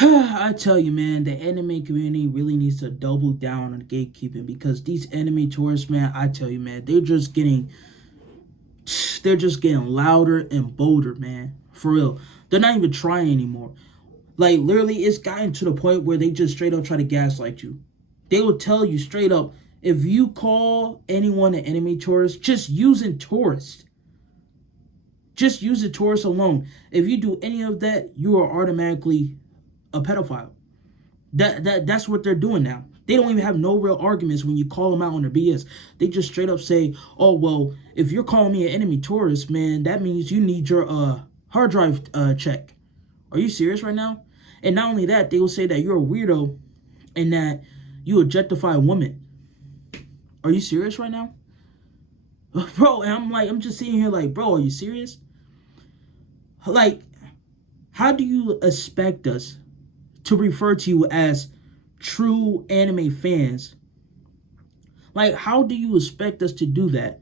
I tell you, man, the anime community really needs to double down on gatekeeping because these anime tourists, man, I tell you, man, they're just getting louder and bolder, man. For real. They're not even trying anymore. Like, literally, it's gotten to the point where they just straight up try to gaslight you. They will tell you straight up, if you call anyone an anime tourist, just using tourist. Just use the tourist alone. If you do any of that, you are automatically a pedophile. That's what they're doing now. They don't even have no real arguments when you call them out on their BS. They just straight up say, "Oh well, if you're calling me an enemy tourist, man, that means you need your hard drive check." Are you serious right now? And not only that, they will say that you're a weirdo and that you objectify women. Are you serious right now, bro? And I'm just sitting here like, bro, are you serious? Like, how do you expect us to refer to you as true anime fans? Like, how do you expect us to do that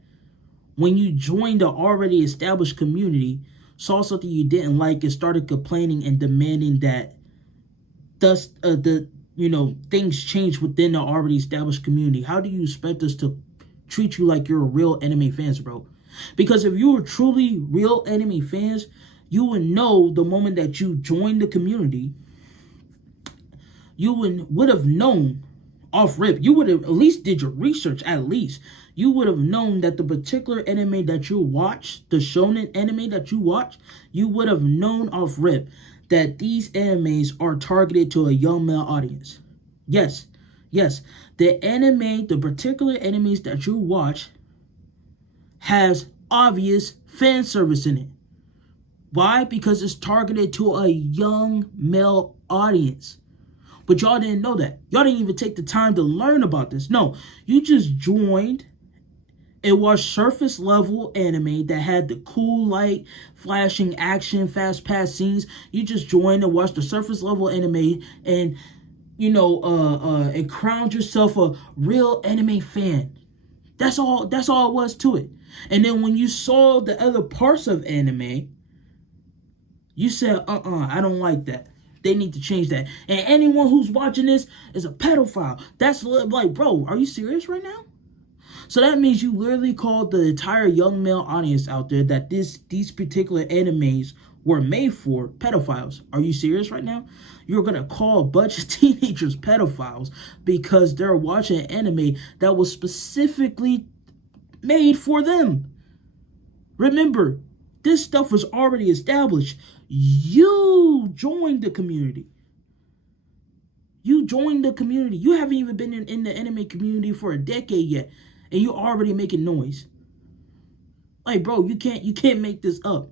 when you joined the already established community, saw something you didn't like, and started complaining and demanding that thus things change within the already established community? How do you expect us to treat you like you're a real anime fans, bro? Because if you were truly real anime fans, you would know the moment that you joined the community, you would have known off rip. You would have at least did your research, at least. You would have known that the particular anime that you watch, the shonen anime that you watch, you would have known off rip that these animes are targeted to a young male audience. Yes, the particular animes that you watch has obvious fan service in it. Why? Because it's targeted to a young male audience. But y'all didn't know that. Y'all didn't even take the time to learn about this. No, you just joined and watched surface level anime that had the cool light, flashing action, fast paced scenes. You just joined and watched the surface level anime and and crowned yourself a real anime fan. That's all it was to it. And then when you saw the other parts of anime, you said, I don't like that. They need to change that. And anyone who's watching this is a pedophile. That's like, bro, are you serious right now? So that means you literally called the entire young male audience out there that these particular animes were made for pedophiles. Are you serious right now? You're going to call a bunch of teenagers pedophiles because they're watching an anime that was specifically made for them. Remember, this stuff was already established. You joined the community. You haven't even been in the anime community for a decade yet, and you're already making noise. Like, bro, you can't make this up.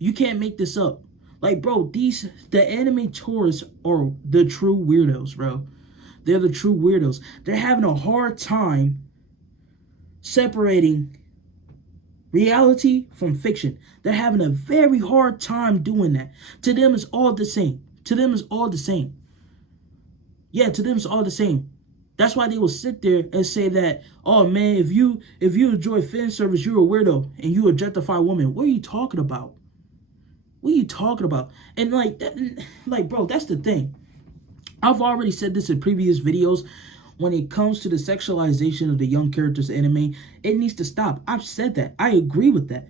You can't make this up. Like, bro, the anime tourists are the true weirdos, bro. They're the true weirdos. They're having a hard time separating reality from fiction. They're having a very hard time doing that. To them, it's all the same. Yeah, to them, it's all the same. That's why they will sit there and say that, oh man, if you enjoy fan service, you're a weirdo and you objectify women. What are you talking about? And like, bro, that's the thing. I've already said this in previous videos. When it comes to the sexualization of the young characters anime, it needs to stop. I've said that. I agree with that.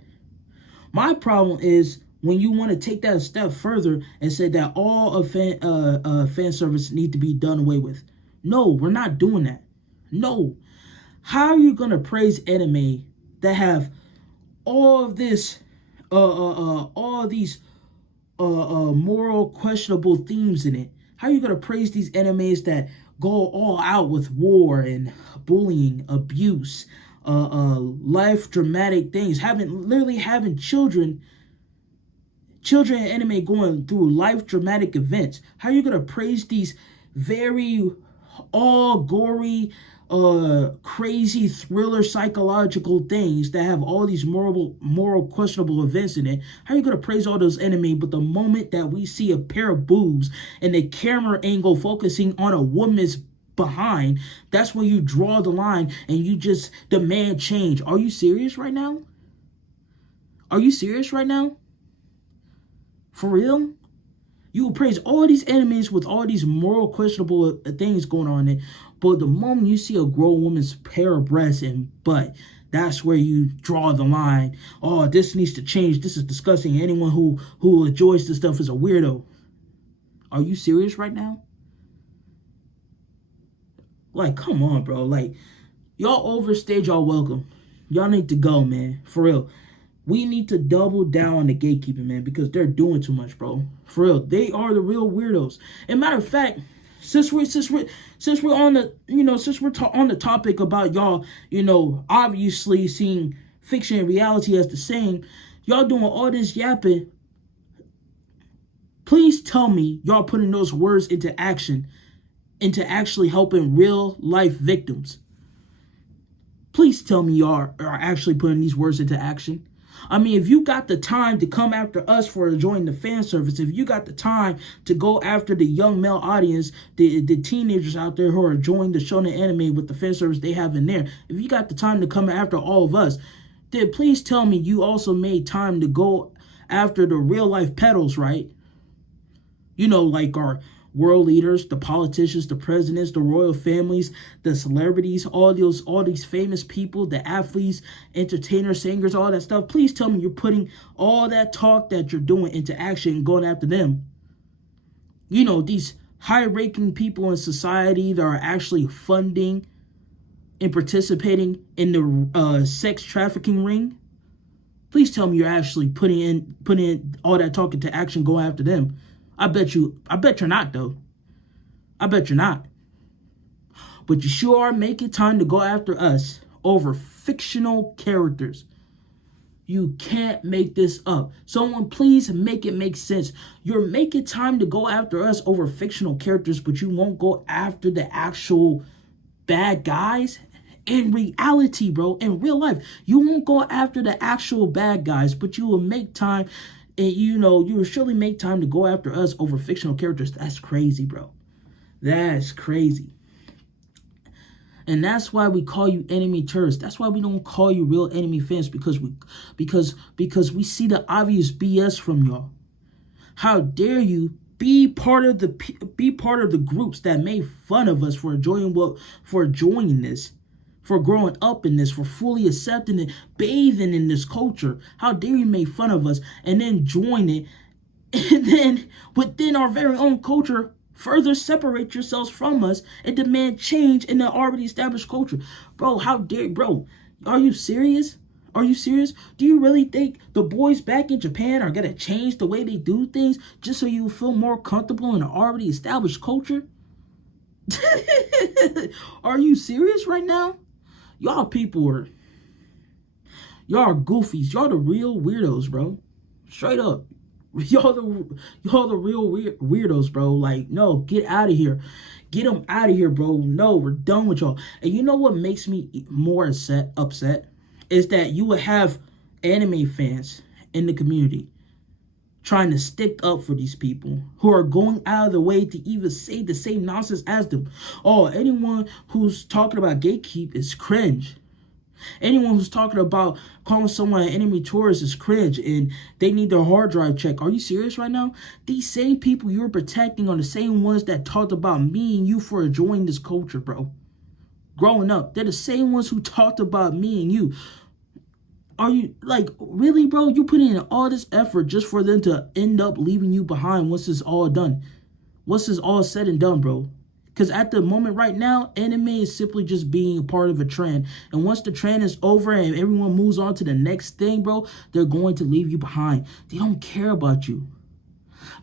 My problem is when you want to take that a step further and say that all of fan service need to be done away with. No, we're not doing that. No. How are you gonna praise anime that have all of this, all these moral questionable themes in it? How are you gonna praise these animes that go all out with war and bullying, abuse, life dramatic things, having children in anime going through life dramatic events? How are you gonna praise these very all gory, crazy thriller psychological things that have all these moral questionable events in it? How are you gonna praise all those anime, but the moment that we see a pair of boobs and the camera angle focusing on a woman's behind, that's when you draw the line and you just demand change? Are you serious right now? For real? You will praise all these animes with all these moral questionable things going on in it. But the moment you see a grown woman's pair of breasts and butt, that's where you draw the line. Oh, this needs to change. This is disgusting. Anyone who enjoys this stuff is a weirdo. Are you serious right now? Like, come on, bro. Like, y'all overstayed y'all welcome. Y'all need to go, man. For real. We need to double down on the gatekeeping, man, because they're doing too much, bro. For real. They are the real weirdos. And matter of fact, since we're on the, since we're on the topic about y'all, obviously seeing fiction and reality as the same, y'all doing all this yapping. Please tell me y'all putting those words into action, into actually helping real life victims. Please tell me y'all are actually putting these words into action. I mean, if you got the time to come after us for enjoying the fan service, if you got the time to go after the young male audience, the teenagers out there who are enjoying the shonen anime with the fan service they have in there, if you got the time to come after all of us, then please tell me you also made time to go after the real life pedals, right? Like our world leaders, the politicians, the presidents, the royal families, the celebrities, all these famous people, the athletes, entertainers, singers, all that stuff. Please tell me you're putting all that talk that you're doing into action and going after them. These high-ranking people in society that are actually funding and participating in the sex trafficking ring. Please tell me you're actually putting in all that talk into action, going after them. I bet you're not, though. I bet you're not. But you sure are making time to go after us over fictional characters. You can't make this up. Someone please make it make sense. You're making time to go after us over fictional characters, but you won't go after the actual bad guys? In reality, bro, in real life, you won't go after the actual bad guys, but you will make time. And you will surely make time to go after us over fictional characters. That's crazy, bro. That's crazy. And that's why we call you enemy tourists. That's why we don't call you real enemy fans, because we see the obvious BS from y'all. How dare you be part of the groups that made fun of us for enjoying this. For growing up in this, for fully accepting it, bathing in this culture. How dare you make fun of us and then join it, and then within our very own culture, further separate yourselves from us and demand change in the already established culture. Bro, how dare, bro, are you serious? Are you serious? Do you really think the boys back in Japan are going to change the way they do things just so you feel more comfortable in an already established culture? Are you serious right now? Y'all are goofies. Y'all the real weirdos, bro. Straight up. Y'all the real weirdos, bro. Like, no, get out of here. Get them out of here, bro. No, we're done with y'all. And you know what makes me more upset? Is that you would have anime fans in the community trying to stick up for these people who are going out of the way to even say the same nonsense as them. Oh, anyone who's talking about gatekeep is cringe. Anyone who's talking about calling someone an enemy tourist is cringe and they need their hard drive checked. Are you serious right now? These same people you're protecting are the same ones that talked about me and you for enjoying this culture, bro. Growing up, they're the same ones who talked about me and you. Are you, like, really, bro? You put in all this effort just for them to end up leaving you behind once it's all done. Once it's all said and done, bro. Because at the moment right now, anime is simply just being a part of a trend. And once the trend is over and everyone moves on to the next thing, bro, they're going to leave you behind. They don't care about you.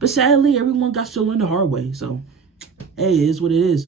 But sadly, everyone got to learn the hard way. So, hey, it is what it is.